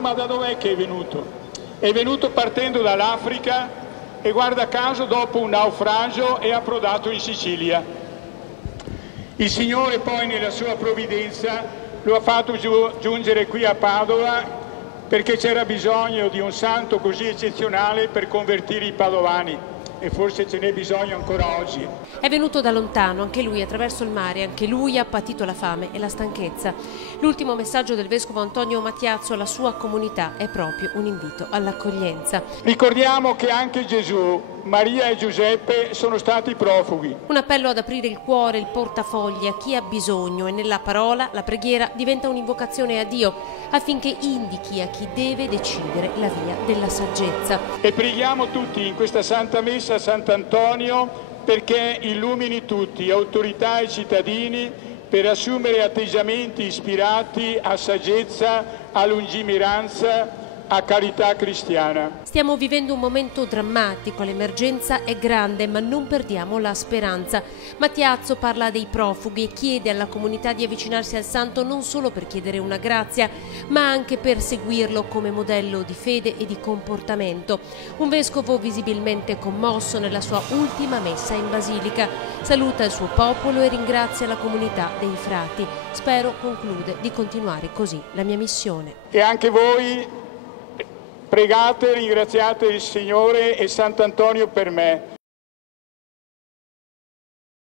Ma da dov'è che è venuto? È venuto partendo dall'Africa e guarda caso dopo un naufragio è approdato in Sicilia. Il Signore poi nella sua provvidenza lo ha fatto giungere qui a Padova perché c'era bisogno di un santo così eccezionale per convertire i padovani. E forse ce n'è bisogno ancora oggi. È venuto da lontano, anche lui attraverso il mare, anche lui ha patito la fame e la stanchezza. L'ultimo messaggio del vescovo Antonio Mattiazzo alla sua comunità è proprio un invito all'accoglienza. Ricordiamo che anche Gesù, Maria e Giuseppe sono stati profughi. Un appello ad aprire il cuore, il portafogli a chi ha bisogno e nella parola la preghiera diventa un'invocazione a Dio affinché indichi a chi deve decidere la via della saggezza. E preghiamo tutti in questa Santa Messa a Sant'Antonio perché illumini tutti, autorità e cittadini, per assumere atteggiamenti ispirati a saggezza, a lungimiranza, a carità cristiana. Stiamo vivendo un momento drammatico, l'emergenza è grande, ma non perdiamo la speranza. Mattiazzo parla dei profughi e chiede alla comunità di avvicinarsi al santo non solo per chiedere una grazia, ma anche per seguirlo come modello di fede e di comportamento. Un vescovo visibilmente commosso nella sua ultima messa in basilica. Saluta il suo popolo e ringrazia la comunità dei frati. Spero, conclude, di continuare così la mia missione. E anche voi pregate, ringraziate il Signore e Sant'Antonio per me.